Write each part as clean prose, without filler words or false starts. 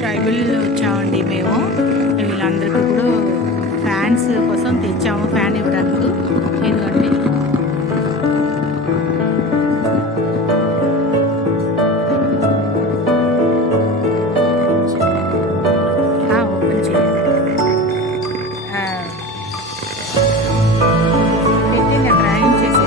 Tribal వచ్చామండి మేము. వీళ్ళందరికీ కూడా ఫ్యాన్స్ కోసం తెచ్చాము, ఫ్యాన్ ఇవ్వడానికి. ఇదిగోండి. ఓపెన్ చేయండి. పెట్టింది అక్కడ అరేంజ్ చేసి.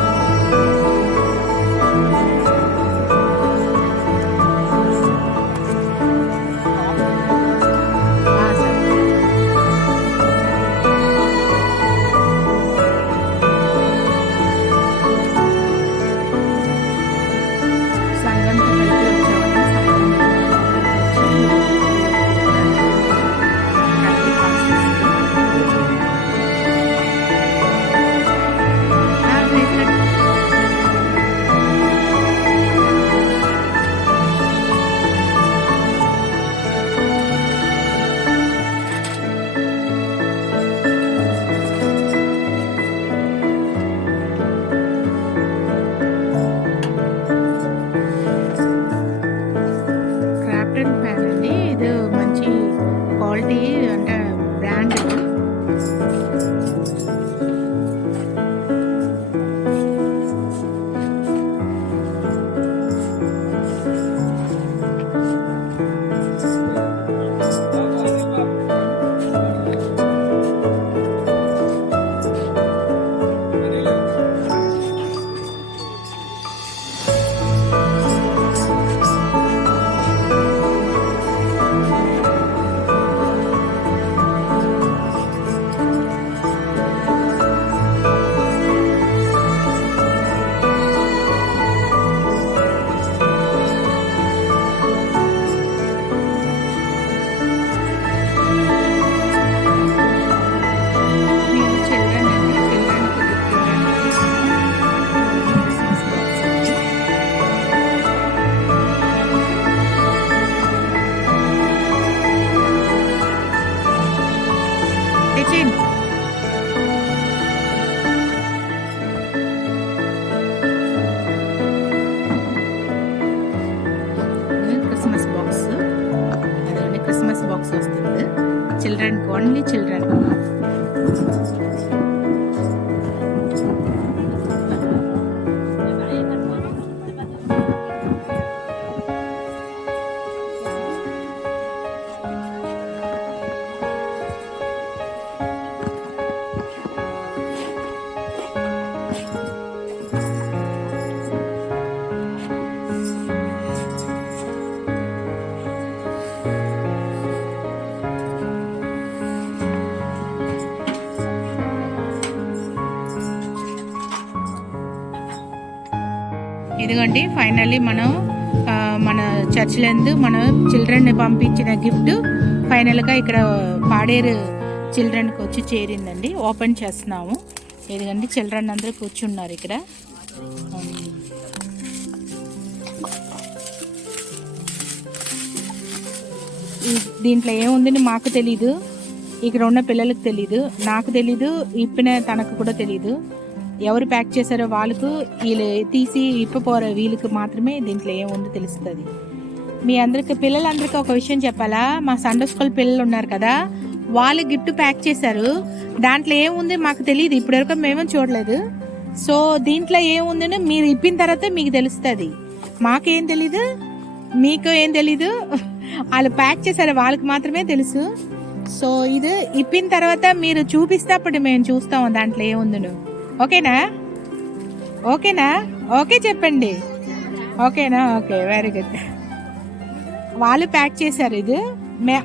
ఫ్యాన్ అండి, ఇది మంచి క్వాలిటీ అంటే బ్రాండ్. క్రిస్మస్ బాక్స్, అదే క్రిస్మస్ బాక్స్ వస్తుంది చిల్డ్రన్, ఓన్లీ చిల్డ్రన్. ఇదిగోండి, ఫైనల్లీ మనం మన చర్చిలందు మన చిల్డ్రన్ని పంపించిన గిఫ్ట్ ఫైనల్గా ఇక్కడ పాడేరు చిల్డ్రన్కి వచ్చి చేరిందండి. ఓపెన్ చేస్తున్నాము. ఇదిగోండి, చిల్డ్రన్ అందరూ కూర్చున్నారు ఇక్కడ. దీంట్లో ఏముందని మాకు తెలీదు, ఇక్కడ ఉన్న పిల్లలకు తెలీదు, నాకు తెలీదు, ఇప్పిన తనకు కూడా తెలీదు. ఎవరు ప్యాక్ చేశారో వాళ్ళకు, వీళ్ళు తీసి ఇప్పపోరో వీళ్ళకి మాత్రమే దీంట్లో ఏముందో తెలుస్తుంది. మీ అందరికి పిల్లలందరికీ ఒక విషయం చెప్పాలా, మా సండే స్కూల్ పిల్లలు ఉన్నారు కదా, వాళ్ళు గిఫ్ట్ ప్యాక్ చేశారు. దాంట్లో ఏముంది మాకు తెలియదు, ఇప్పటివరకు మేమేం చూడలేదు. సో దీంట్లో ఏముందని మీరు ఇప్పిన తర్వాత మీకు తెలుస్తుంది. మాకేం తెలీదు, మీకు ఏం తెలీదు. వాళ్ళు ప్యాక్ చేశారు, వాళ్ళకి మాత్రమే తెలుసు. సో ఇది ఇప్పిన తర్వాత మీరు చూపిస్తే అప్పుడు మేము చూస్తాము దాంట్లో ఏముందను. ఓకేనా? ఓకేనా? ఓకే చెప్పండి. ఓకేనా? Okay, very good. వాళ్ళు ప్యాక్ చేశారు. ఇది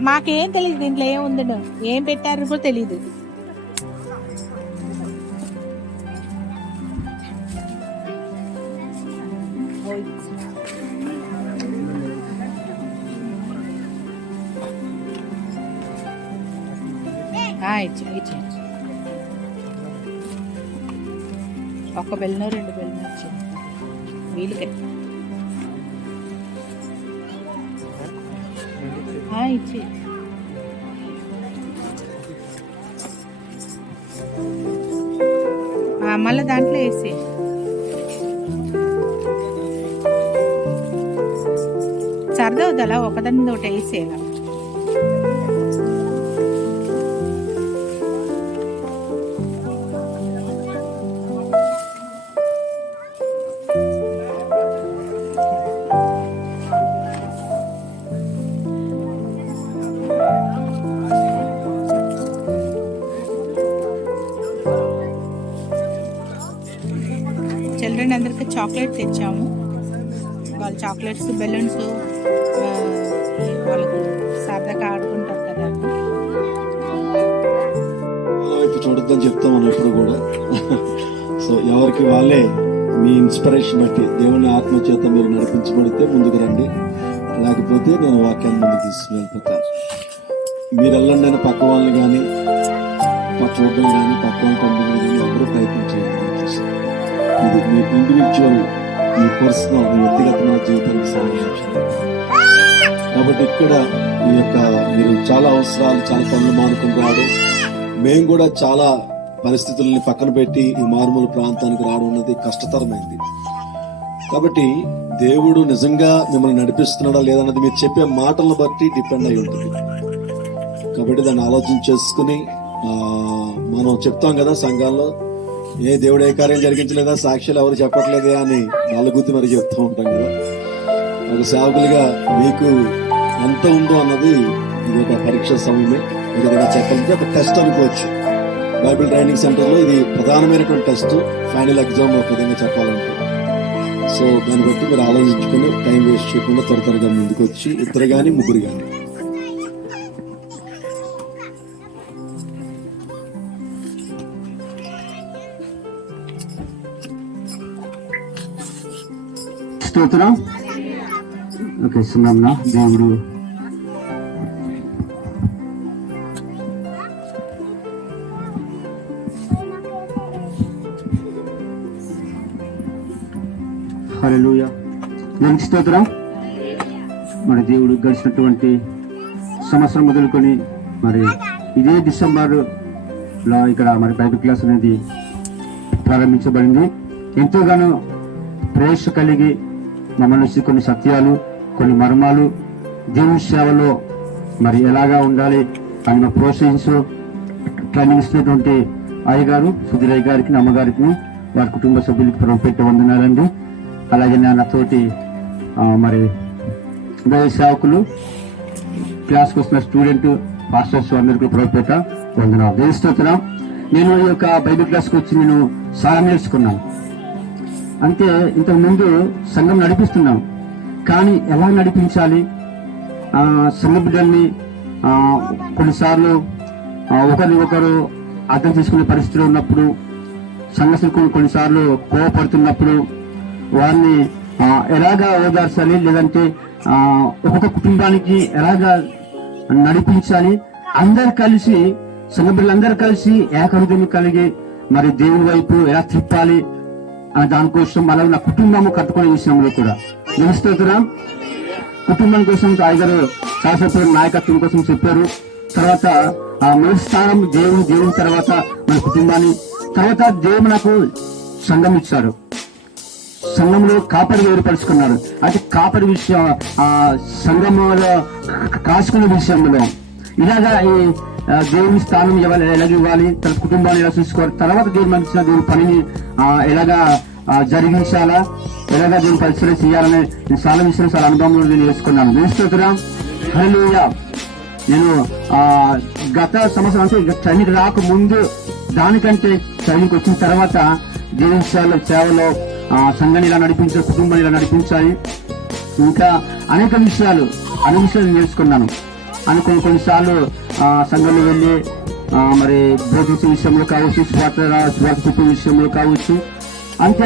మాకేం తెలియదు, దీంట్లో ఏముందను, ఏం పెట్టారు కూడా తెలీదు. ఇచ్చి ఒక బెల్నో 2 బెల్నో వచ్చింది వీళ్ళకే. ఇచ్చి మళ్ళీ దాంట్లో వేసి సరదవుదలా ఒకదాని తోటి వేసేలా. చిల్డ్రన్ అందరికి చాక్లెట్ తెచ్చాము. వాళ్ళు చాక్లెట్స్, బెలూన్స్ వాళ్ళకు సరదాగా ఆడుకుంటారు కదా. వైపు చూడొద్దని చెప్తాం మనం ఎప్పుడు కూడా. సో ఎవరికి వాళ్ళే మీ ఇన్స్పిరేషన్ బట్టి దేవుని ఆత్మ చేత మీరు నడిపించబడితే ముందుకు రండి, లేకపోతే నేను వాక్యాన్ని ముందుకు తీసుకుని వెళ్ళిపోతాను. మీరు వెళ్ళండి అని పక్క వాళ్ళని కానీ చూడడం కానీ పక్క వాళ్ళని పంపించడం కానీ ఎవరు ప్రయత్నం చేయండి. ఇది మీ ఇండివిజువల్, మీ పర్సనల్, మీ వ్యక్తిగతమైన జీవితానికి సంబంధించింది. కాబట్టి ఇక్కడ మీ యొక్క మీరు చాలా అవసరాలు, చాలా పనులు మానుకుని రావడం, మేము కూడా చాలా పరిస్థితుల్ని పక్కన పెట్టి ఈ మారుమూల ప్రాంతానికి రావడం అనేది కష్టతరమైంది. కాబట్టి దేవుడు నిజంగా మిమ్మల్ని నడిపిస్తున్నాడా లేదన్నది మీరు చెప్పే మాటలను బట్టి డిపెండ్ అయి ఉంటుంది. కాబట్టి దాన్ని ఆలోచన చేసుకుని మనం చెప్తాం కదా సంఘాల్లో, ఏ దేవుడు ఏ కార్యం జరిగించలేదా, సాక్ష్యాలు ఎవరు చెప్పట్లేదే అని నలుగుద్ది మరి చెప్తూ ఉంటాం కదా. ఒక సేవకులుగా మీకు ఎంత ఉందో అన్నది ఇది ఒక పరీక్ష సమయమే. ఒక విధంగా చెప్పాలంటే ఒక టెస్ట్ అనుకోవచ్చు. బైబిల్ ట్రైనింగ్ సెంటర్ లో ఇది ప్రధానమైనటువంటి టెస్ట్, ఫైనల్ ఎగ్జామ్ ఒక విధంగా చెప్పాలంటే. సో దాన్ని బట్టి మీరు ఆలోచించుకుని టైం వేస్ట్ చేయకుండా త్వరగా ముందుకు వచ్చి ఇద్దరు కానీ ముగ్గురు కానీ. స్తోత్రం. ఓకే, సున్నాంనా దేవుడు హల్లెలూయా. దేవునికి స్తోత్రం. మరి దేవుడు గడిచినటువంటి సంవత్సరం మొదలుకొని మరి ఇదే డిసెంబర్లో ఇక్కడ మరి బైబిల్ క్లాస్ అనేది ప్రారంభించబడింది. ఎంతోగానో ప్రేక్ష కలిగి మమ్మల్ని కొన్ని సత్యాలు, కొన్ని మర్మాలు, దేవుని సేవలో మరి ఎలాగా ఉండాలి అని మా ప్రోత్సహించు ట్రైనింగ్ ఇస్తున్నటువంటి అయ్యగారు సుధీరయ్య గారికి, అమ్మగారికి, వారి కుటుంబ సభ్యులకి ప్రభుపేట వందనాలండి. అలాగే నాతోటి మరి దైవ సేవకులు, క్లాస్కి వస్తున్న స్టూడెంట్, పాస్టర్స్ అందరికీ ప్రభుపేట వందనాలు. దేవస్తోత్రం. నేను ఈ యొక్క బైబిల్ క్లాస్కి వచ్చి నేను చాలా నేర్చుకున్నాను. అంటే ఇంతకు ముందు సంఘం నడిపిస్తున్నాం, కానీ ఎలా నడిపించాలి, సంఘ బిడ్డల్ని కొన్నిసార్లు ఒకరిని ఒకరు అర్థం చేసుకునే పరిస్థితిలో ఉన్నప్పుడు, సంఘస్థులు కొన్నిసార్లు కోపడుతున్నప్పుడు వారిని ఎలాగా ఓదార్చాలి, లేదంటే ఒక్కొక్క కుటుంబానికి ఎలాగా నడిపించాలి, అందరు కలిసి సంఘ బిడ్డలందరూ కలిసి ఏకహృదయం కలిగి మరి దేవుని వైపు ఎలా తిప్పాలి దానికోసం అలాగే నా కుటుంబము కట్టుకునే విషయంలో కూడా నిలుస్తున్నాం. కుటుంబం కోసం అయ్యగారు శాసన నాయకత్వం కోసం చెప్పారు. తర్వాత మొదటి స్థానం దేవుని తర్వాత మన కుటుంబాన్ని, తర్వాత దేవుడు నాకు సంఘం ఇచ్చారు. సంఘంలో కాపరి ఏర్పరుచుకున్నారు. అయితే కాపరి విషయం, సంఘంలో కాసుకునే విషయంలో ఇలాగా ఈ దేవుని స్థానం ఎలాగ ఇవ్వాలి, తన కుటుంబాన్ని ఎలా చూసుకోవాలి, తర్వాత దేవుడు మంచిన దేవుని పనిని ఎలాగా జరిగించాలా, ఎలాగా దేవుని పరిచయం చేయాలని నేను చాలా విషయాలు చాలా అనుభవంలో నేను నేర్చుకున్నాను. నేర్చుకుంటున్నా. హల్లెలూయా. నేను గత సంవత్సరం అంటే ట్రైనింగ్ రాకముందు దానికంటే ట్రైనింగ్ వచ్చిన తర్వాత దేవుని సేవలో సంఘాన్ని ఇలా నడిపించాలి, కుటుంబాన్ని ఇలా నడిపించాలి, ఇంకా అనేక విషయాలు నేర్చుకున్నాను. అని కొన్నిసార్లు సంఘంలో వెళ్ళి మరి బోధించే విషయంలో కావచ్చు, స్వార్థ చెప్పే విషయంలో కావచ్చు. అంటే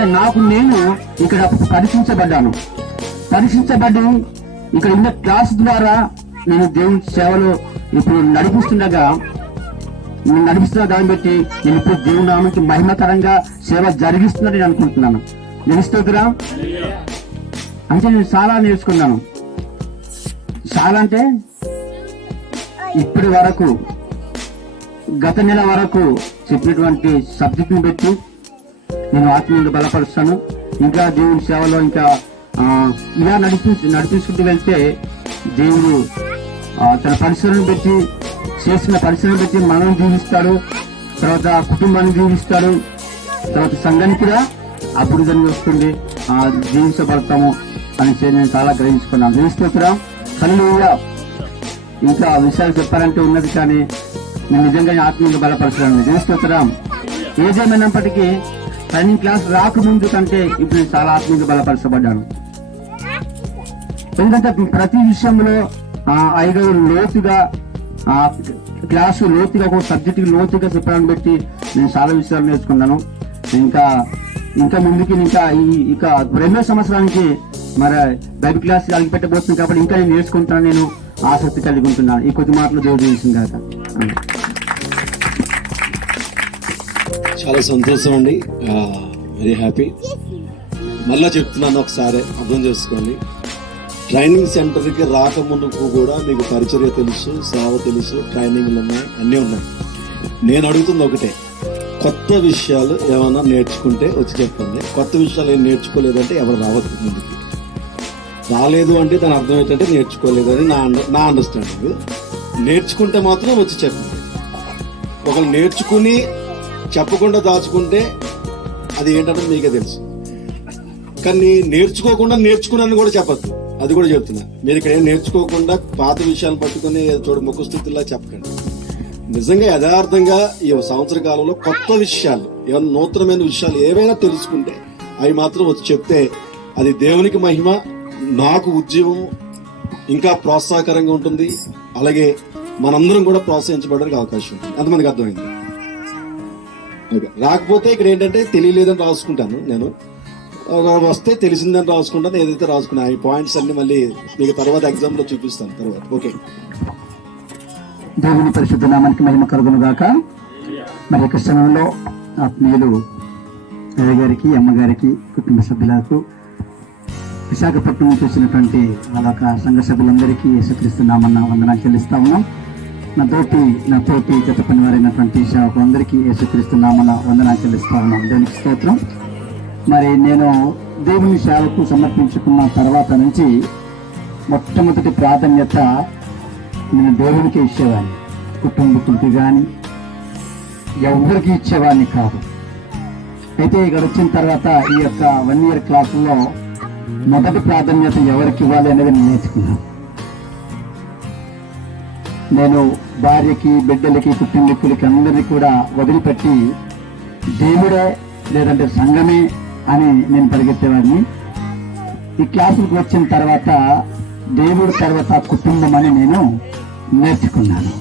నేను ఇక్కడ పరీక్షించబడ్డి ఇక్కడ ఉన్న క్లాస్ ద్వారా నేను దేవుని సేవలో ఇప్పుడు నడిపిస్తున్న దాన్ని బట్టి నేను ఇప్పుడు దేవుని నామానికి మహిమకరంగా సేవ జరిగిస్తున్నట్టు నేను అనుకుంటున్నాను. నిలుస్తున్నా. అంటే నేను చాలా నేర్చుకున్నాను. చాలా అంటే ఇప్పటి వరకు గత నెల వరకు చెప్పినటువంటి సబ్జెక్ట్ ని బట్టి నేను ఆత్మీయంగా బలపరుస్తాను. ఇంకా దేవుని సేవలో ఇంకా ఇలా నడిపించుకుంటూ వెళ్తే దేవుడు తన పరిశ్రమను పెట్టి చేసిన పరిశ్రమ పెట్టి మనం జీవిస్తాడు, తర్వాత కుటుంబాన్ని జీవిస్తాడు, తర్వాత సంఘానికి కూడా అభివృద్ధి వస్తుంది, జీవించబడతాము అని నేను చాలా గ్రహించుకున్నాను. జీవిస్తున్నాం హల్లెలూయా. ఇంకా విషయాలు చెప్పాలంటే ఉన్నది, కానీ నేను నిజంగా ఆత్మీయంగా బలపరచడానికి జీవిస్తున్నాం. ఏదేమైనప్పటికీ ట్రైనింగ్ క్లాస్ రాకముందు కంటే ఇప్పుడు నేను చాలా ఆత్మీయంగా బలపరచబడ్డాను. ఎందుకంటే ప్రతి విషయంలో ఐదు లోతుగా క్లాసు లోతుగా ఒక సబ్జెక్ట్ లోతుగా చెప్పడానికి బట్టి నేను చాలా విషయాలు నేర్చుకున్నాను. ఇంకా ముందుకి ఇక 2వ సంవత్సరానికి మరి బైబిల్ క్లాస్ కలిగి పెట్టబోతుంది కాబట్టి ఇంకా నేను నేర్చుకుంటాను, నేను ఆసక్తి కలిగి ఉంటున్నాను. ఈ కొద్ది మాటలు దేవుడు చేసింది కాక. చాలా సంతోషం అండి, వెరీ హ్యాపీ. మళ్ళా చెప్తున్నాను, ఒకసారి అర్థం చేసుకోండి. ట్రైనింగ్ సెంటర్కి రాకముందుకు కూడా మీకు పరిచర్య తెలుసు, సేవ తెలుసు, ట్రైనింగ్లు ఉన్నాయి, అన్నీ ఉన్నాయి. నేను అడుగుతుంది ఒకటే, కొత్త విషయాలు ఏమైనా నేర్చుకుంటే వచ్చి చెప్పండి. కొత్త విషయాలు ఏం నేర్చుకోలేదంటే ఎవరు రావద్దు ముందుకి. రాలేదు అంటే దాని అర్థం ఏంటంటే నేర్చుకోలేదని నా అండర్స్టాండింగ్. నేర్చుకుంటే మాత్రం వచ్చి చెప్పండి. ఒకరు నేర్చుకుని చెప్పకుండా దాచుకుంటే అది ఏంటంటే మీకే తెలుసు. కానీ నేర్చుకోకుండా నేర్చుకున్నాను కూడా చెప్పద్దు, అది కూడా చెప్తున్నా. మీరు ఇక్కడ ఏం నేర్చుకోకుండా పాత విషయాలు పట్టుకుని చూడ ముఖ స్థితిలా చెప్పకండి. నిజంగా యథార్థంగా ఈ సంవత్సర కాలంలో కొత్త విషయాలు, ఏమైనా నూతనమైన విషయాలు ఏవైనా తెలుసుకుంటే అవి మాత్రం వచ్చి చెప్తే అది దేవునికి మహిమ, నాకు ఉద్యమం ఇంకా ప్రోత్సాహకరంగా ఉంటుంది. అలాగే మనందరం కూడా ప్రోత్సహించబడడానికి అవకాశం ఉంటుంది. అంతమందికి అర్థమైంది. రాకపోతే ఇక్కడ ఏంటంటే తెలియలేదని రాసుకుంటాను నేను, వస్తే తెలిసిందని రాసుకుంటాను. ఏదైతే రాసుకున్నా ఈ పాయింట్స్ అన్ని మళ్ళీ మీకు తర్వాత ఎగ్జామ్ లో చూపిస్తాను తర్వాత. ఓకే, దేవుని పరిశుద్ధ నామానికి మహిమ కలుగును గాక. మరి యొక్క సమయంలో ఆత్మీయులు గారికి, అమ్మగారికి, కుటుంబ సభ్యులకు, విశాఖపట్నం చూసినటువంటి వాళ్ళ సంఘ సభ్యులందరికీ యేసుక్రీస్తు నామన్న వందనాలు చెల్లిస్తా ఉన్నాం. నా తోటి గత పనివారైనటువంటి సేవకులందరికీ యేసుక్రీస్తు నామన్న వందనాలు చెల్లిస్తా ఉన్నాం. దేవునికి స్తోత్రం. మరి నేను దేవుని సేవకు సమర్పించుకున్న తర్వాత నుంచి మొట్టమొదటి ప్రాధాన్యత నేను దేవునికి ఇచ్చేవాడిని. కుటుంబకులకి కానీ ఎవరికి ఇచ్చేవాడిని కాదు. అయితే ఇక్కడ వచ్చిన తర్వాత ఈ యొక్క 1 year క్లాసుల్లో మొదటి ప్రాధాన్యత ఎవరికి ఇవ్వాలి అనేది నేను నేర్చుకున్నాను. నేను భార్యకి, బిడ్డలకి, కుటుంబీకులకి అందరినీ కూడా వదిలిపెట్టి దేవుడే లేదంటే సంఘమే అని నేను పరిగెత్తేవాడిని. ఈ క్లాసులకు వచ్చిన తర్వాత దేవుడి తర్వాత కుటుంబం అని నేను నేర్చుకున్నాను.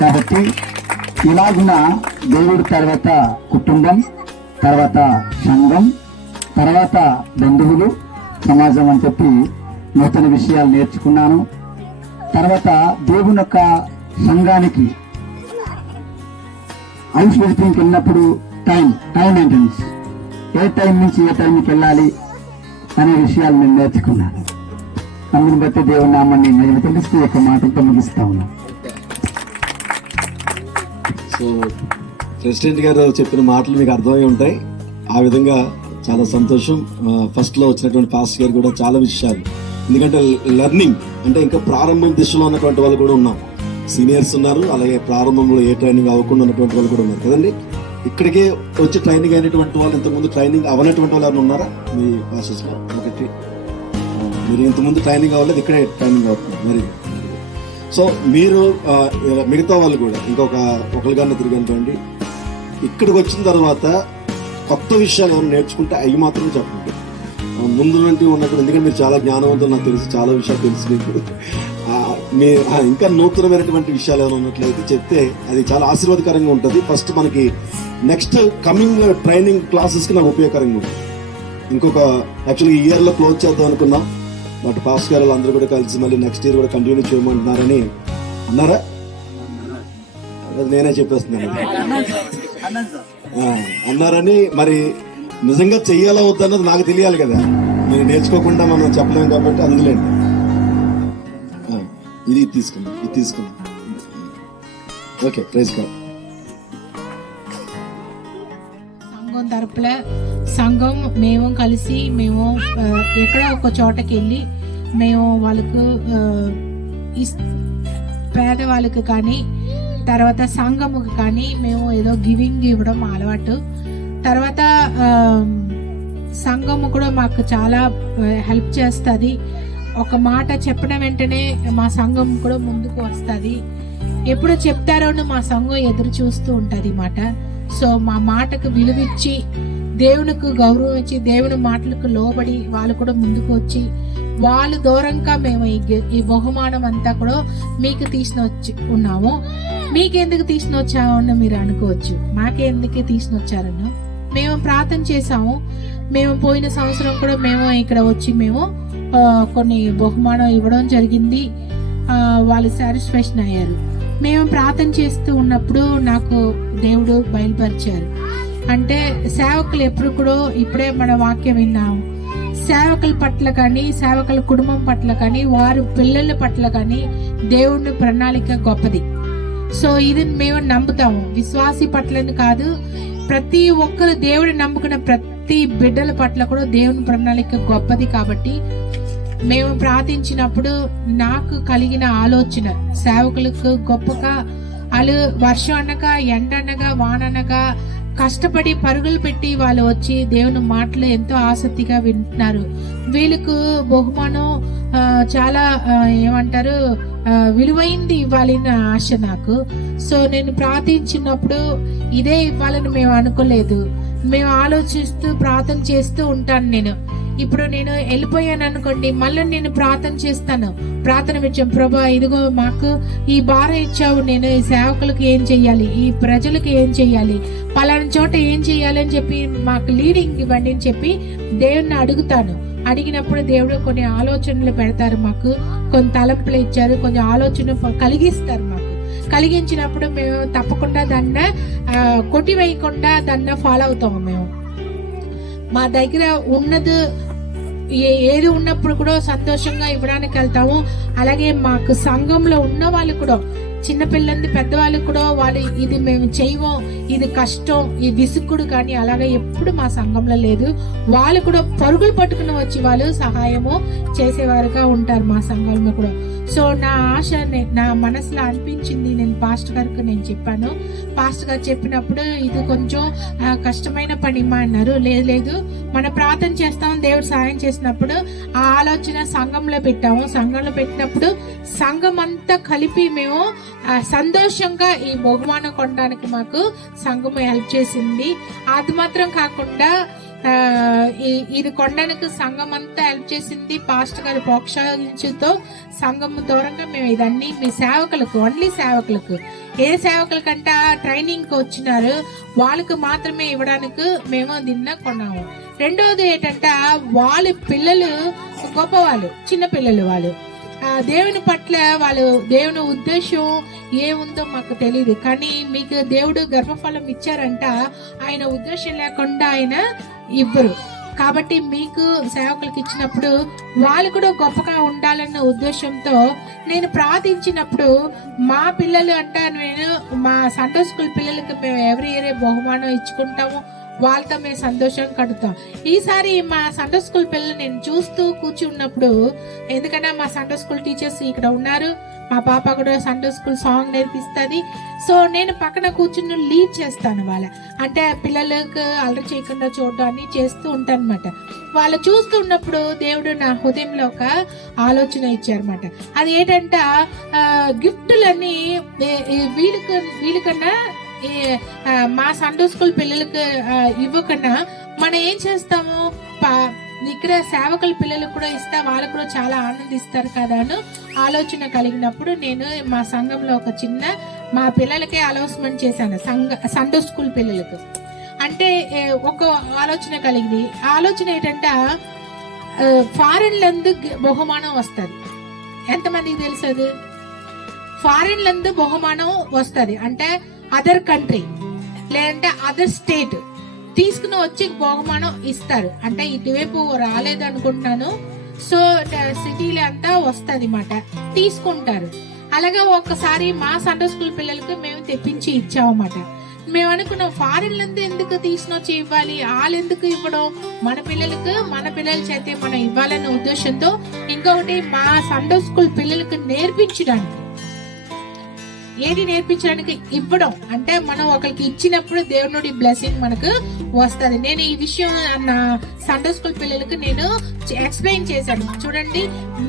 కాబట్టి ఇలాగున దేవుడి తర్వాత కుటుంబం, తర్వాత సంఘం, తర్వాత బంధువులు, సమాజం అని చెప్పి నూతన విషయాలు నేర్చుకున్నాను. తర్వాత దేవుని యొక్క సంఘానికి హౌస్ విజిటింగ్కి వెళ్ళినప్పుడు టైం మెయింటెనెన్స్, ఏ టైం నుంచి ఏ టైంకి వెళ్ళాలి అనే విషయాలు నేను నేర్చుకున్నాను. అందుని బట్టి దేవుని నామాన్ని నేను తెలుస్తూ యొక్క మాటలతో ముగిస్తా ఉన్నాను. సో ప్రెసిడెంట్ గారు చెప్పిన మాటలు మీకు అర్థమై ఉంటాయి. ఆ విధంగా చాలా సంతోషం. ఫస్ట్ లో వచ్చినటువంటి పాస్టర్ గారు కూడా చాలా విషయాలు, ఎందుకంటే లెర్నింగ్ అంటే ఇంకా ప్రారంభం దిశలో ఉన్నటువంటి వాళ్ళు కూడా ఉన్నారు, సీనియర్స్ ఉన్నారు, అలాగే ప్రారంభంలో ఏ ట్రైనింగ్ అవ్వకుండా ఉన్నటువంటి వాళ్ళు కూడా ఉన్నారు కదండి. ఇక్కడికే వచ్చి ట్రైనింగ్ అయినటువంటి వాళ్ళు, ఇంతకుముందు ట్రైనింగ్ అవ్వనటువంటి వాళ్ళు ఎవరు ఉన్నారా మీ ప్రాసెస్ లో? ఒకటి మీరు ఇంతకుముందు ట్రైనింగ్ అవ్వలేదు, ఇక్కడే ట్రైనింగ్ అవుతున్నారు. మరి సో మీరు మిగతా వాళ్ళు కూడా ఒకరిగానే తిరిగండి. ఇక్కడికి వచ్చిన తర్వాత కొత్త విషయాలు ఏమైనా నేర్చుకుంటే అవి మాత్రం చెప్పండి. ముందు నుండి ఉన్నట్టు, ఎందుకంటే మీరు చాలా జ్ఞానవంతులు, నాకు తెలిసి చాలా విషయాలు తెలుసు మీకు. మీ ఇంకా నూతనమైనటువంటి విషయాలు ఏమైనా ఉన్నట్లయితే చెప్తే అది చాలా ఆశీర్వాదకరంగా ఉంటుంది. ఫస్ట్ మనకి నెక్స్ట్ కమింగ్ ట్రైనింగ్ క్లాసెస్కి నాకు ఉపయోగకరంగా ఉంటుంది. ఇంకొక యాక్చువల్గా ఈ ఇయర్లో క్లోజ్ చేద్దాం అనుకున్నాం, బట్ పాస్ గారు అందరూ కూడా కలిసి మళ్ళీ నెక్స్ట్ ఇయర్ కూడా కంటిన్యూ చేయమంటున్నారని అన్నారా? నేనే చెప్పేస్తున్నాను అన్నారని. మరి నిజంగా చెయ్యాలా వద్దన్నది నాకు తెలియాలి కదా, నేను నేర్చుకోకుండా మనం చెప్పలేము కాబట్టి అందులేండి. ఇది తీసుకుందాం. Okay, praise God. సంఘం తరపున సంఘం మేము కలిసి ఎక్కడో ఒక చోటకి వెళ్ళి మేము వాళ్ళకు పేదవాళ్ళకి కానీ తర్వాత సంఘముకు కానీ మేము ఏదో గివింగ్ ఇవ్వడం మా అలవాటు. తర్వాత సంఘము కూడా మాకు చాలా హెల్ప్ చేస్తుంది. ఒక మాట చెప్పిన వెంటనే మా సంఘం కూడా ముందుకు వస్తుంది. ఎప్పుడు చెప్తారో మా సంఘం ఎదురు చూస్తూ ఉంటుంది మాట. సో మా మాటకు విలువిచ్చి దేవునికి గౌరవం ఇచ్చి దేవుని మాటలకు లోబడి వాళ్ళు కూడా ముందుకు వచ్చి వాళ్ళు దూరంగా మేము ఈ బహుమానం అంతా కూడా మీకు తీసుకొచ్చి ఉన్నాము. మీకెందుకు తీసుకొచ్చామని మీరు అనుకోవచ్చు. మాకెందుకు తీసుకొచ్చారన్నా మేము ప్రార్థన చేసాము. మేము పోయిన సంవత్సరం కూడా మేము ఇక్కడ వచ్చి మేము కొన్ని బహుమానం ఇవ్వడం జరిగింది. వాళ్ళు సాటిస్ఫాక్షన్ అయ్యారు. మేము ప్రార్థన చేస్తూ ఉన్నప్పుడు నాకు దేవుడు బయలుపరిచారు. అంటే సేవకులు ఎప్పుడు కూడా ఇప్పుడే మన వాక్యం విన్నాము. సేవకుల పట్ల కానీ సేవకుల కుటుంబం పట్ల కానీ వారి పిల్లల పట్ల కానీ దేవుని ప్రణాళిక గొప్పది. సో ఇది మేము నమ్ముతాము. విశ్వాసి పట్లని కాదు, ప్రతి ఒక్కరు దేవుడు నమ్ముకున్న ప్రతి బిడ్డల పట్ల కూడా దేవుని ప్రణాళిక గొప్పది. కాబట్టి మేము ప్రార్థించినప్పుడు నాకు కలిగిన ఆలోచన సేవకులకు గొప్పగా వాళ్ళు వర్షం అనగా ఎండ అనగా వాన అనగా కష్టపడి పరుగులు పెట్టి వాళ్ళు వచ్చి దేవుని మాటలు ఎంతో ఆసక్తిగా వింటున్నారు. వీళ్ళకు బహుమానం చాలా ఏమంటారు విలువైంది ఇవ్వాలని ఆశ నాకు. సో నేను ప్రార్థించినప్పుడు ఇదే ఇవ్వాలని మేము అనుకోలేదు. మేము ఆలోచిస్తూ ప్రార్థన చేస్తూ ఉంటాను. ఇప్పుడు నేను వెళ్ళిపోయాను అనుకోండి, మళ్ళీ నేను ప్రార్థన చేస్తాను. ప్రార్థన విషయం, ప్రభా ఇదిగో మాకు ఈ భారం ఇచ్చావు, నేను ఈ సేవకులకు ఏం చెయ్యాలి, ఈ ప్రజలకు ఏం చెయ్యాలి, పలానా చోట ఏం చెయ్యాలి అని చెప్పి మాకు లీడింగ్ ఇవ్వండి అని చెప్పి దేవుణ్ణి అడుగుతాను. అడిగినప్పుడు దేవుడు కొన్ని ఆలోచనలు పెడతారు, మాకు కొన్ని తలంపులు ఇచ్చారు, కొంచెం ఆలోచన కలిగిస్తారు. మాకు కలిగించినప్పుడు మేము తప్పకుండా దాన్ని కొట్టివేయకుండా దాన్ని ఫాలో అవుతాము. మేము మా దగ్గర ఉన్నది ఏది ఉన్నప్పుడు కూడా సంతోషంగా ఇవ్వడానికి వెళ్తాము. అలాగే మాకు సంఘంలో ఉన్న వాళ్ళు కూడా చిన్నపిల్లల్ని పెద్దవాళ్ళు కూడా వాళ్ళు ఇది మేము చేయము, ఇది కష్టం, ఈ విసుక్కుడు కానీ అలాగే ఎప్పుడు మా సంఘంలో లేదు. వాళ్ళు కూడా పరుగులు పట్టుకుని వచ్చి వాళ్ళు సహాయము చేసేవారుగా ఉంటారు మా సంఘంలో కూడా. సో నా ఆశ నా మనసులో అనిపించింది, నేను పాస్టర్ గారికి నేను చెప్పాను. పాస్టర్ గారు చెప్పినప్పుడు ఇది కొంచెం కష్టమైన పని మా అన్నారు. లేదు మన ప్రార్థన చేస్తాం, దేవుడు సాయం చేసినప్పుడు ఆ ఆలోచన సంఘంలో పెట్టాము. సంఘంలో పెట్టినప్పుడు సంఘం అంతా కలిపి మేము సంతోషంగా ఈ బహుమానం కొనడానికి మాకు సంఘం హెల్ప్ చేసింది. అది మాత్రం కాకుండా ఇది కొనడానికి సంఘం అంతా హెల్ప్ చేసింది. పాస్టర్ గారి ప్రోత్సహించుతో సంఘం దూరంగా మేము ఇదన్నీ మీ సేవకులకు, ఓన్లీ సేవకులకు, ఏ సేవకులకంటే ట్రైనింగ్ వచ్చినారు వాళ్ళకు మాత్రమే ఇవ్వడానికి మేము దీన్ని కొన్నాము. రెండవది ఏంటంటే వాళ్ళ పిల్లలు గొప్పవాళ్ళు, చిన్న పిల్లలు వాళ్ళు దేవుని పట్ల వాళ్ళు దేవుని ఉద్దేశం ఏముందో మాకు తెలియదు. కానీ మీకు దేవుడు గర్భఫలం ఇచ్చారంట, ఆయన ఉద్దేశం లేకుండా ఆయన ఇవ్వరు. కాబట్టి మీకు సేవకులకు ఇచ్చినప్పుడు వాళ్ళు కూడా గొప్పగా ఉండాలన్న ఉద్దేశంతో నేను ప్రార్థించినప్పుడు మా పిల్లలు అంటే నేను మా సండే స్కూల్ పిల్లలకి మేము ఎవ్రీ ఇయర్ బహుమానం ఇచ్చుకుంటాము. వాళ్ళతో మేము సంతోషం కడుతాం. ఈసారి మా సండే స్కూల్ పిల్లలు నేను చూస్తూ కూర్చున్నప్పుడు, ఎందుకంటే మా సండే స్కూల్ టీచర్స్ ఇక్కడ ఉన్నారు, మా పాప కూడా సండే స్కూల్ సాంగ్ నేర్పిస్తుంది. సో నేను పక్కన కూర్చుని లీడ్ చేస్తాను. అంటే పిల్లలకు అల్లరి చేయకుండా చూడడాన్ని చేస్తూ ఉంటాను అనమాట. వాళ్ళు చూస్తున్నప్పుడు దేవుడు నా హృదయంలో ఒక ఆలోచన ఇచ్చారన్నమాట. అది ఏంటంటే గిఫ్టులన్నీ వీళ్ళకన్నా మా సండే స్కూల్ పిల్లలకు ఇవ్వకన్నా మనం ఏం చేస్తాము, ఇక్కడ సేవకుల పిల్లలకు కూడా ఇస్తా, వాళ్ళు కూడా చాలా ఆనందిస్తారు కదా అని ఆలోచన కలిగినప్పుడు నేను మా సంఘంలో ఒక చిన్న మా పిల్లలకే అనౌన్స్మెంట్ చేశాను. సండే స్కూల్ పిల్లలకు అంటే ఒక ఆలోచన కలిగింది. ఆలోచన ఏంటంటే ఫారెన్లందు బహుమానం వస్తుంది. ఎంతమందికి తెలుసు? అది ఫారెన్లందు బహుమానం వస్తుంది అంటే అదర్ కంట్రీ లేదంటే అదర్ స్టేట్ తీసుకుని వచ్చి బహుమానం ఇస్తారు. అంటే ఇటువైపు రాలేదు అనుకుంటున్నాను. సో సిటీలో అంతా వస్తుంది మాట, తీసుకుంటారు. అలాగే ఒక్కసారి మా సండే స్కూల్ పిల్లలకి మేము తెప్పించి ఇచ్చామన్నమాట. మేము అనుకున్నాం ఫారిన్లంతా ఎందుకు తీసుకొచ్చి ఇవ్వాలి, వాళ్ళు ఎందుకు ఇవ్వడం, మన పిల్లలకు మన పిల్లల చేతే మనం ఇవ్వాలనే ఉద్దేశంతో. ఇంకొకటి మా సండే స్కూల్ పిల్లలకి నేర్పించడానికి ఏది నేర్పించడానికి ఇవ్వడం. అంటే మనం ఒకరికి ఇచ్చినప్పుడు దేవునుడి బ్లెస్సింగ్ మనకు వస్తుంది. నేను ఈ విషయం నా సండే స్కూల్ పిల్లలకు నేను ఎక్స్ప్లెయిన్ చేశాను. చూడండి,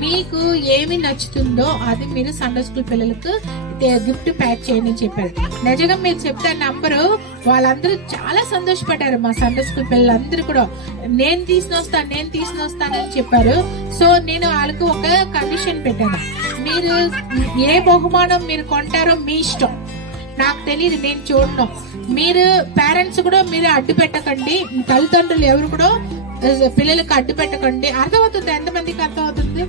మీకు ఏమి నచ్చుతుందో అది మీరు సండే స్కూల్ పిల్లలకు గిఫ్ట్ ప్యాక్ చేయండి అని చెప్పారు. నిజంగా మీరు చెప్తే నంబరు వాళ్ళందరూ చాలా సంతోషపడ్డారు. మా సండే స్కూల్ పిల్లలందరూ కూడా నేను తీసుకొస్తానని చెప్పారు. సో నేను వాళ్ళకు ఒక కండిషన్ పెట్టాను, మీరు ఏ బహుమానం మీరు కొంటారో మీ ఇష్టం, నాకు తెలియదు, నేను చూడను. మీరు పేరెంట్స్ కూడా మీరు అడ్డు పెట్టకండి, తల్లిదండ్రులు ఎవరు కూడా పిల్లలకు అడ్డు పెట్టకండి. అర్థమవుతుంది? ఎంతమందికి అర్థమవుతుంది?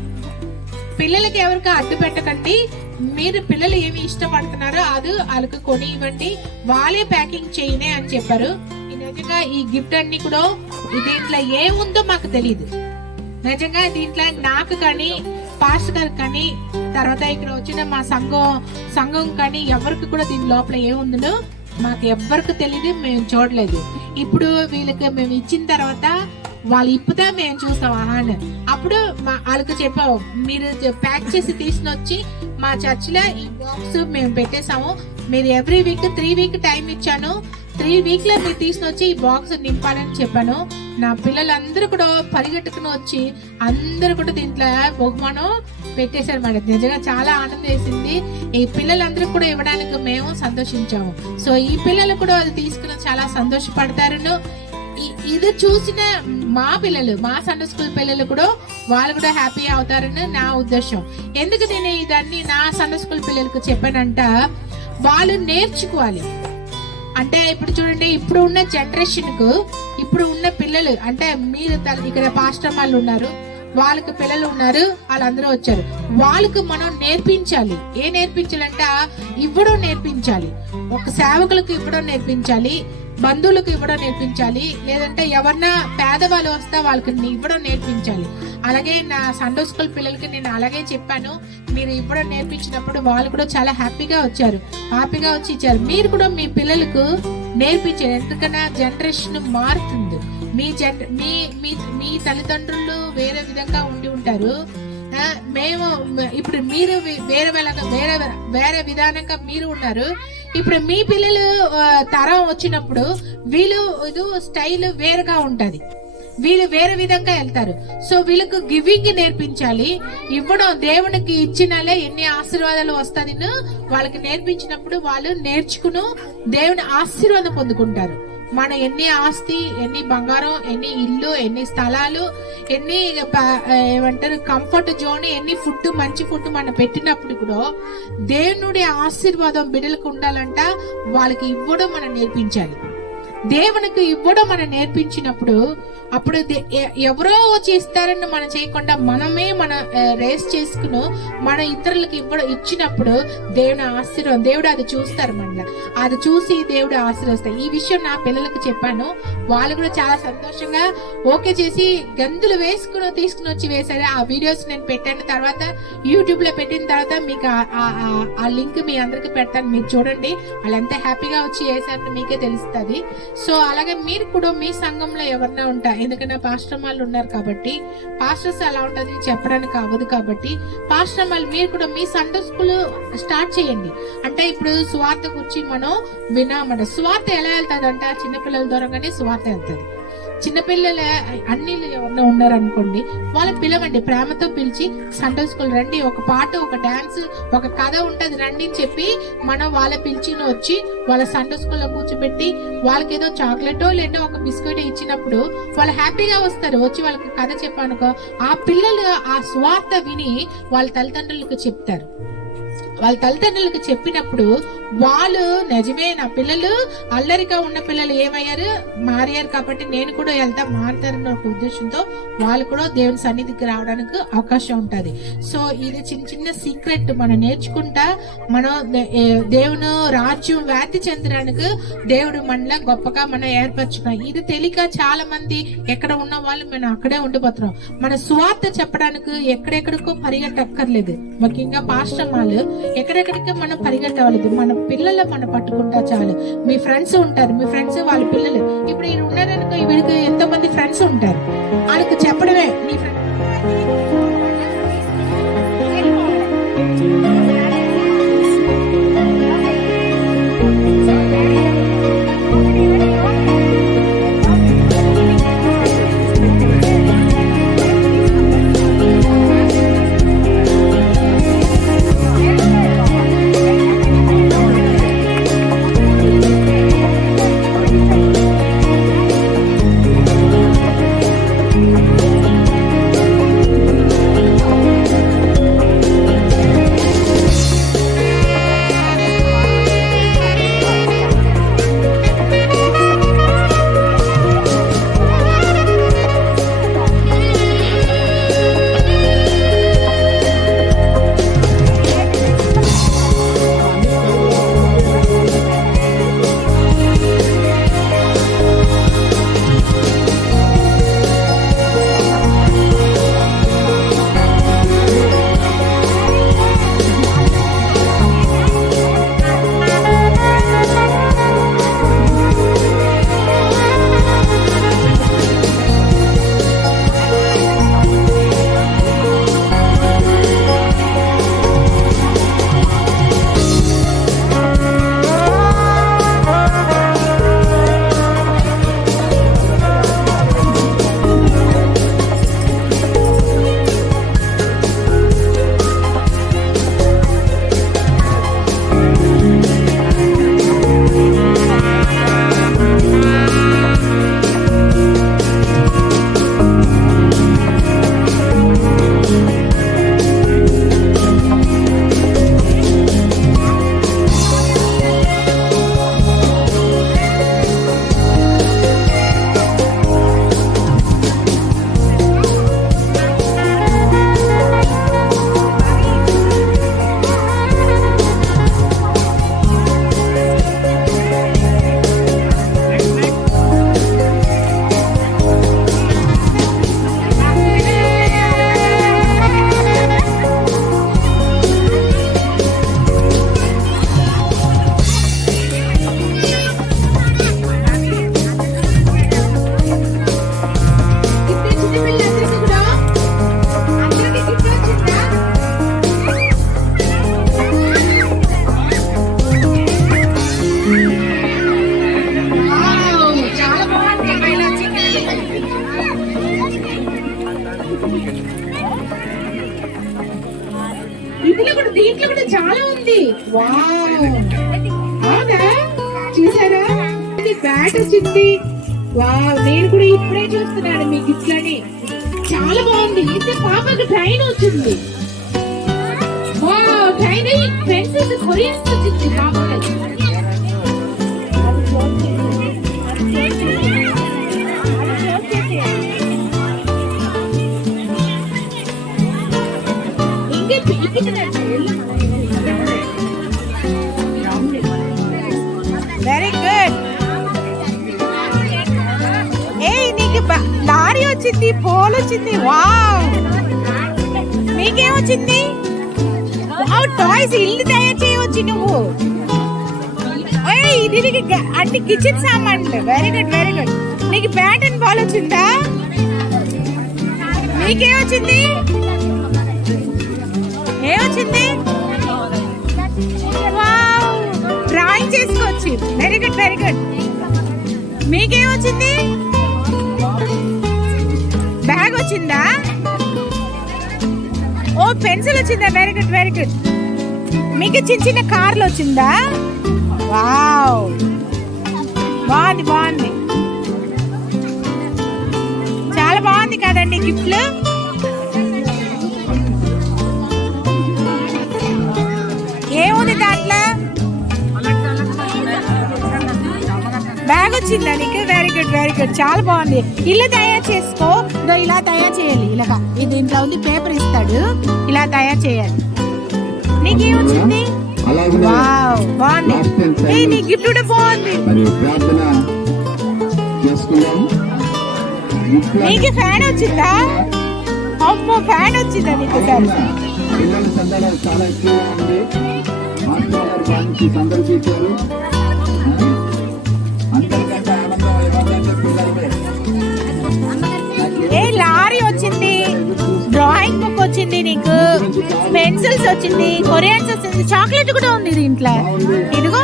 పిల్లలకి ఎవరికి అడ్డు పెట్టకండి. మీరు పిల్లలు ఏమి ఇష్టపడుతున్నారో అది వాళ్ళకి కొని ఇవ్వండి, వాళ్ళే ప్యాకింగ్ చేయనే అని చెప్పారు. నిజంగా ఈ గిఫ్ట్ అన్ని కూడా దీంట్లో ఏముందో మాకు తెలియదు. నిజంగా దీంట్లో నాకు కానీ పాస్టర్ గారు కానీ తర్వాత ఇక్కడ వచ్చిన మా సంఘం కానీ ఎవరికి కూడా దీని లోపల ఏముందో మాకు ఎవ్వరికి తెలియదు, మేము చూడలేదు. ఇప్పుడు వీళ్ళకి మేము ఇచ్చిన తర్వాత వాళ్ళు ఇప్పుతా మేము చూస్తాం అని అప్పుడు వాళ్ళకి చెప్పాము, మీరు ప్యాక్ చేసి తీసుకుని వచ్చి మా చర్చ్ లో ఈ బాక్స్ మేము పెట్టేసాము, మీరు ఎవ్రీ వీక్ 3 వీక్ టైం ఇచ్చాను, 3 వీక్ లో మీరు తీసుకుని వచ్చి ఈ బాక్స్ నింపాలని చెప్పాను. నా పిల్లలందరూ కూడా పరిగెట్టుకుని వచ్చి అందరూ కూడా దీంట్లో బహుమానం పెట్టేశారు మేడం. నిజంగా చాలా ఆనందం వేసింది. ఈ పిల్లలందరూ కూడా ఇవ్వడానికి మేము సంతోషించాము. సో ఈ పిల్లలు కూడా అది తీసుకుని చాలా సంతోషపడతారు. ఇది చూసిన మా పిల్లలు, మా సండే స్కూల్ పిల్లలు కూడా వాళ్ళు కూడా హ్యాపీ అవుతారని నా ఉద్దేశం. ఎందుకు నేను ఇదన్నీ నా సండే స్కూల్ పిల్లలకు చెప్పానంట, వాళ్ళు నేర్చుకోవాలి. అంటే ఇప్పుడు చూడండి, ఇప్పుడు ఉన్న జనరేషన్ కు ఇప్పుడు ఉన్న పిల్లలు అంటే మీరు ఇక్కడ పాస్టర్ వాళ్ళు ఉన్నారు, వాళ్ళకి పిల్లలు ఉన్నారు, వాళ్ళందరూ వచ్చారు, వాళ్ళకు మనం నేర్పించాలి. నేర్పించాలంటే ఇవ్వడం నేర్పించాలి, ఒక సేవకులకు ఇవ్వడం నేర్పించాలి, బంధువులకు ఇవ్వడం నేర్పించాలి, లేదంటే ఎవరన్నా పేదవాళ్ళు వస్తే వాళ్ళకి ఇవ్వడం నేర్పించాలి. అలాగే నా సండే స్కూల్ పిల్లలకి నేను అలాగే చెప్పాను, మీరు ఇవ్వడం నేర్పించినప్పుడు వాళ్ళు కూడా చాలా హ్యాపీగా వచ్చి ఇచ్చారు. మీరు కూడా మీ పిల్లలకు నేర్పించారు. ఎందుకన్నా జనరేషన్ మారుతుంది. మీ తల్లిదండ్రులు వేరే విధంగా ఉండి ఉంటారు, మేము ఇప్పుడు మీరు వేరే విధానంగా మీరు ఉన్నారు. ఇప్పుడు మీ పిల్లలు తరం వచ్చినప్పుడు వీళ్ళు స్టైల్ వేరుగా ఉంటది, వీళ్ళు వేరే విధంగా వెళ్తారు. సో వీళ్ళకు గివింగ్ నేర్పించాలి. ఇవ్వడం దేవునికి ఇచ్చినలే ఎన్ని ఆశీర్వాదాలు వస్తుంది వాళ్ళకి నేర్పించినప్పుడు వాళ్ళు నేర్చుకుని దేవుని ఆశీర్వాదం పొందుకుంటారు. మన ఎన్ని ఆస్తి, ఎన్ని బంగారం, ఎన్ని ఇల్లు, ఎన్ని స్థలాలు, ఎన్ని ఏమంటారు కంఫర్ట్ జోన్, ఎన్ని ఫుడ్, మంచి ఫుడ్ మనం పెట్టినప్పుడు కూడా దేవునుడి ఆశీర్వాదం బిడ్డలకు ఉండాలంట వాళ్ళకి ఇవ్వడం మనం నేర్పించాలి. దేవునికి ఇవ్వడం మనం నేర్పించినప్పుడు అప్పుడు ఎవరో వచ్చి ఇస్తారని మనం చేయకుండా మనమే రేస్ చేసుకుని మన ఇతరులకు ఇచ్చినప్పుడు దేవుని ఆశీర్వాదం, దేవుడు అది చూస్తారు. మన అది చూసి దేవుడు ఆశీర్వదిస్తారు. ఈ విషయం నా పిల్లలకు చెప్పాను, వాళ్ళు కూడా చాలా సంతోషంగా ఓకే చేసి గంతులు తీసుకుని వచ్చి వేశారు. ఆ వీడియోస్ నేను పెట్టాను, తర్వాత యూట్యూబ్ లో పెట్టిన తర్వాత మీకు ఆ లింక్ మీ అందరికి పెడతాను, మీరు చూడండి. వాళ్ళు ఎంత హ్యాపీగా వచ్చి వేశారని మీకే తెలుస్తుంది. సో అలాగే మీరు కూడా మీ సంఘంలో ఎవరన్నా ఉంటారు, ఎందుకంటే పాస్టర్ వాళ్ళు ఉన్నారు కాబట్టి, పాస్టర్స్ అలా ఉంటది చెప్పడానికి అవ్వదు కాబట్టి, పాస్టర్ వాళ్ళు మీరు కూడా మీ సండే స్కూల్ స్టార్ట్ చేయండి. అంటే ఇప్పుడు సువార్త గురించి మనం వినామట. సువార్త ఎలా వెళ్తుంది అంటే చిన్నపిల్లల ద్వారాగానే సువార్త వెళ్తుంది. చిన్నపిల్లలు అన్ని ఎవరన్నా ఉన్నారనుకోండి, వాళ్ళని పిలవండి, ప్రేమతో పిలిచి సండే స్కూల్ రండి, ఒక పాట, ఒక డాన్స్, ఒక కథ ఉంటది రండి అని చెప్పి మనం వాళ్ళ పిలిచి వచ్చి వాళ్ళ సండే స్కూల్ లో కూర్చోబెట్టి వాళ్ళకి ఏదో చాక్లెటో లేదా ఒక బిస్కెట్ ఇచ్చినప్పుడు వాళ్ళు హ్యాపీగా వస్తారు. వచ్చి వాళ్ళకి కథ చెప్పానుకో, ఆ పిల్లలు ఆ స్వార్థ విని వాళ్ళ తల్లిదండ్రులకు చెప్తారు. వాళ్ళ తల్లిదండ్రులకు చెప్పినప్పుడు వాళ్ళు నిజమే నా పిల్లలు అల్లరిగా ఉన్న పిల్లలు మారారు కాబట్టి నేను కూడా వెళ్తా మారుతారన్న ఒక ఉద్దేశంతో వాళ్ళు కూడా దేవుని సన్నిధికి రావడానికి అవకాశం ఉంటది. సో ఇది చిన్న చిన్న సీక్రెట్ మనం నేర్చుకుంటా మనం దేవుని రాజ్యం వ్యాప్తి చెందడానికి దేవుడు మనలా గొప్పగా మనం ఏర్పరచుకున్నాం. ఇది తెలియక చాలా మంది ఎక్కడ ఉన్న వాళ్ళు మనం అక్కడే ఉండిపోతున్నాం. మన స్వార్థ చెప్పడానికి ఎక్కడెక్కడికో పరిగెట్టక్కర్లేదు. ముఖ్యంగా పాస్టర్ వాళ్ళు ఎక్కడెక్కడికి మనం పరిగెట్టవలేదు. మన పిల్లలు మనం పట్టుకుంటా చాలు. మీ ఫ్రెండ్స్ ఉంటారు, మీ ఫ్రెండ్స్ వాళ్ళ పిల్లలు ఇప్పుడు వీళ్ళు ఉన్నారనుకో, వీడికి ఎంతో మంది ఫ్రెండ్స్ ఉంటారు, వాళ్ళకి చెప్పడమే నీ ఫ్రెండ్ దీంట్లో కూడా చాలా ఉంది. వావ్, అవునా? చూసారా, బ్యాట్ వచ్చింది. వావ్, నేను కూడా ఇప్పుడే చూస్తున్నాను మీ గిఫ్ట్లని. చాలా బాగుంది. అయితే పాపకి ట్రైన్ వచ్చింది. వావ్, ట్రైన్ పెన్సిల్స్ కొరియన్స్ వచ్చింది పాపకి. Very good. ఏ నీకు లారీ వచ్చింది, పోల్ వచ్చింది. వావ్, నీకేమొచ్చింది? టాయ్స్, ఇల్లు తయారు చేయవచ్చు నువ్వు. ఇది అంటే కిచెన్ సామాన్లు. Very good, very good. నీకు బ్యాట్ అండ్ బాల్ వచ్చిందా? నీకేమొచ్చింది? ఏమొచ్చింది? డ్రాయింగ్ చేసుకోవచ్చు. Very good, very good. మీకేమొచ్చింది? బ్యాగ్ వచ్చిందా? ఓ, పెన్సిల్ వచ్చిందా? Very good, very good. మీకు చిన్న చిన్న కార్లు వచ్చిందా? వావ్, బాగుంది, బాగుంది. చాలా బాగుంది కదండి గిఫ్ట్లు. ఏముంది దాంట్లో? బ్యాగ్ వచ్చిందా నీకు? Very good, very good. చాలా బాగుంది. ఇల్లు తయారు చేసుకో. ఇలా తయారు చేయాలి. ఇలాగా ఇది ఇంట్లో ఉంది, పేపర్ ఇస్తాడు, ఇలా తయారు చేయాలి. నీకేమొచ్చింది? వావ్, బాగుంది. నీ గిఫ్ట్ కూడా బాగుంది. నీకు ఫ్యాన్ వచ్చిందా? అమ్మో, ఫ్యాన్ వచ్చిందా నీకు? సార్, పిల్లల సందర్భాలు చాలా ఎక్కువగా ఉంది. సందర్శించారు. అందరికంటే ఆనందం ఎవరికంటే పిల్లలకే. ఏ లారీ వచ్చింది, డ్రాయింగ్ బుక్ వచ్చింది, నీకు పెన్సిల్స్ వచ్చింది, కొరియన్స్ వచ్చింది, చాక్లెట్ కూడా ఉంది దీంట్లో. ఇదిగో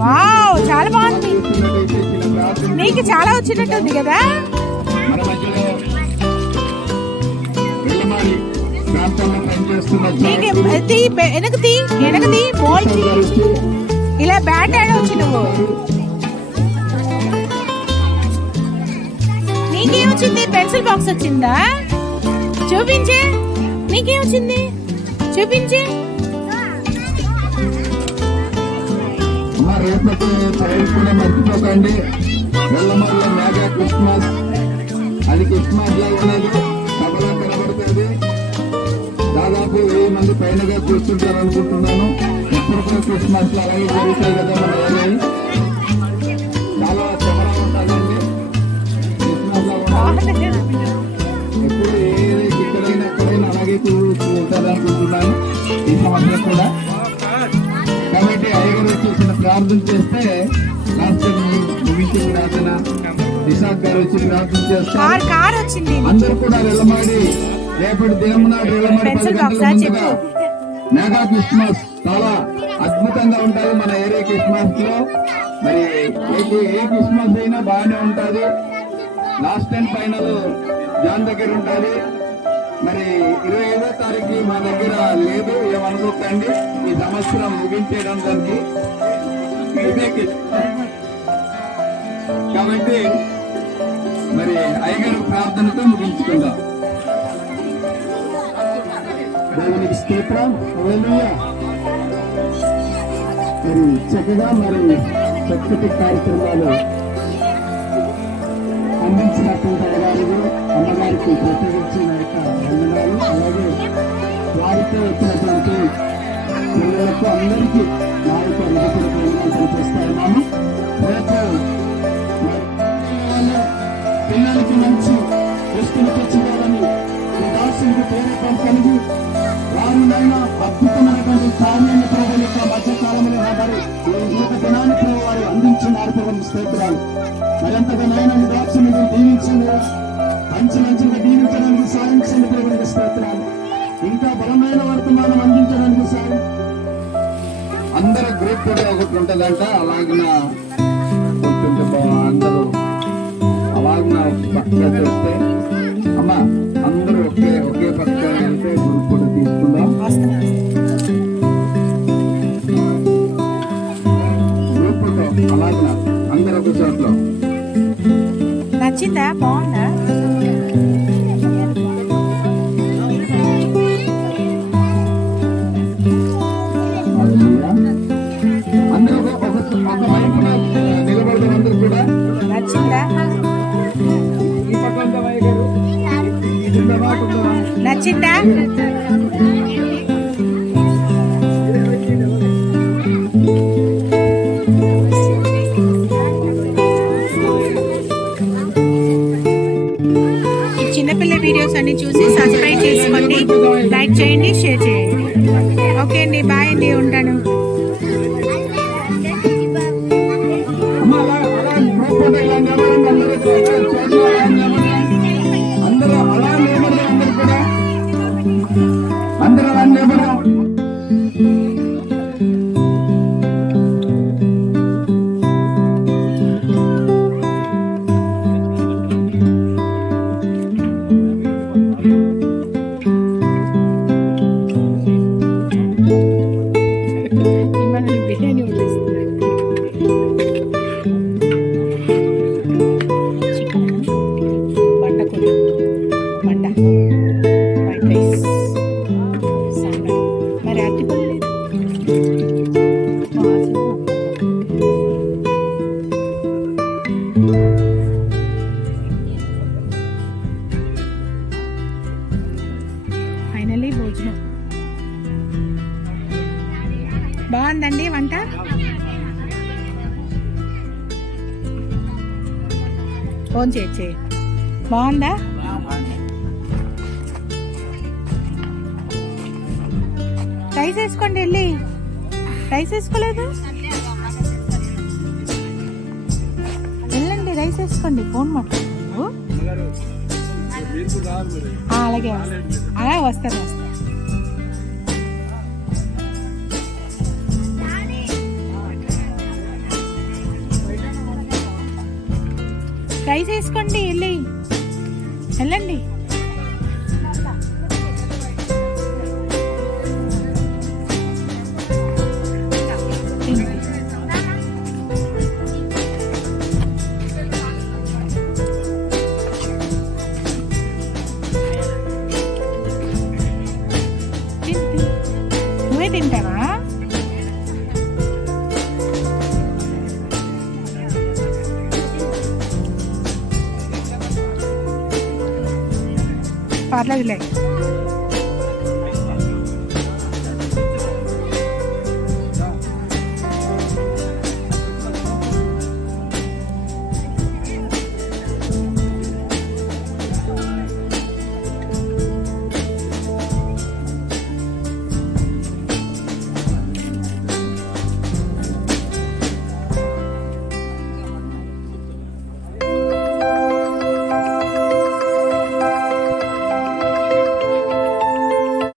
వావ్, చాలా బాగుంది. చూస్తున్నట్టయితే చిన్న ప్రార్థన నీకు చాలా వచ్చినట్టుంది కదా. మన మధ్యలో వెల్లమారి ప్రాంతంలో పనిచేస్తున్న నీకు వెనక తీ బాల్ తీ. ఇలా బ్యాట్ ఆడవచ్చు నువ్వు. నీకేమొచ్చింది? పెన్సిల్ బాక్స్ వచ్చిందా? చూపించే. నీకేమొచ్చింది? చూపించే. అమ్మ రేపటి ప్రైజ్ కూడా మర్చిపోకండి. వెల్లమారిలో మేఘా క్రిస్మస్, అది క్రిస్మస్ లాగా ఉన్నది, సభలో కనబడుతుంది. దాదాపు 1000 మంది పైనగా కూర్చుంటారు అనుకుంటున్నాను. ఎప్పుడు కూడా క్రిస్మస్ లో అలాగే జరుగుతాయి కదా మన ఏరియా. చాలా కెమెరా ఉంటుందండి క్రిస్మస్ లో కూడా. ఎప్పుడు ఇక్కడైనా ఎక్కడైనా అలాగే ఉంటారు అనుకుంటున్నాను ఈ సంవత్సరం కూడా. కాబట్టి అయ్యగారు వచ్చేసిన ప్రార్థన చేస్తే లాస్ట్ ముగించిన ప్రార్థన ఇసాక్ గారు వచ్చి ప్రార్థన చేస్తారు. కార్ వచ్చింది. అందరూ కూడా వెళ్ళమాడి రేపటి దినం నాడు వెళ్ళమాడి 10 గంటల ముందుగా మెగా క్రిస్మస్ చాలా అద్భుతంగా ఉంటుంది మన ఏరియా క్రిస్మస్ లో. మరి ఏ క్రిస్మస్ అయినా బాగానే ఉంటుంది. లాస్ట్ అండ్ ఫైనల్ జాన్ దగ్గర ఉంటుంది. మరి 25వ తారీఖు మా దగ్గర లేదు, ఏమనుకోకండి. ఈ సంవత్సరం ముగించేయడం దానికి ఇదే. కాబట్టి మరి అయ్యగారు ప్రార్థనతో ముగించుకుందాం. దేవునికి స్తోత్రం. హల్లెలూయా. మరి చక్కగా చక్కటి కార్యక్రమాలు అందించినటువంటి అమ్మగారికి ప్రత్యేకించి నా యొక్క వందనాలు. అలాగే వారితో వచ్చినటువంటి పిల్లలకు అందరికీ నా యొక్క హృదయపూర్వక తెలియజేస్తా ఉన్నాను. రేపు పిల్లలకి మంచి దృష్టిని తెచ్చుకోవాలని దాసునికి ప్రేరేపణ కలిగి వారినైనా అద్భుతమైనటువంటి కార్యాన్ని ప్రభు యొక్క మధ్యకాలంలో నాటి ఈ దినాన్ని ప్రభు వారు అందించిన ప్రభు స్తోత్రాలు. మరింతగానైనా దాక్ష మీద దీవించండి, మంచిగా దీవించడానికి సాధించండి ప్రభుత్వ స్తోత్రాలు. ఇంకా బలమైన వర్తమానం అందించడానికి సాయం. అందరూ గ్రూప్ కూడా ఒకటి ఉంటుందంట. అలాగిన అందరూ అలాగిన పక్కగా చూస్తే అమ్మ అందరూ ఒకే పక్క వెళ్తే గ్రూప్ కూడా తీసుకుందాం. గ్రూప్ ఫోటో అలాగిన అందరూ ఒక చోట్ల. నచ్చిందా? బాగుందా? అందరూ ఒక వైపున నిలబడదాం. అందరూ కూడా నచ్చిందా? నచ్చిందా? చిన్నపిల్ల వీడియోస్ అన్ని చూసి సబ్స్క్రైబ్ చేసుకోండి, లైక్ చేయండి, షేర్ చేయండి. ఓకే అండి, బాయ్ అండి, ఉంటాను. బిర్యానీ ఫైనలీ భోజనం బాగుందండి. వంట ఫోన్ చేయి. బాగుందా? రైస్ వేసుకోండి, వెళ్ళి రైస్ వేసుకోలేదు, వెళ్ళండి రైస్ వేసుకోండి. ఫోన్ మాట్లాడు. అలాగే వస్తాను. రైస్ వేసుకోండి, వెళ్ళండి. నువ్వే తింటావా? పర్లేదులే.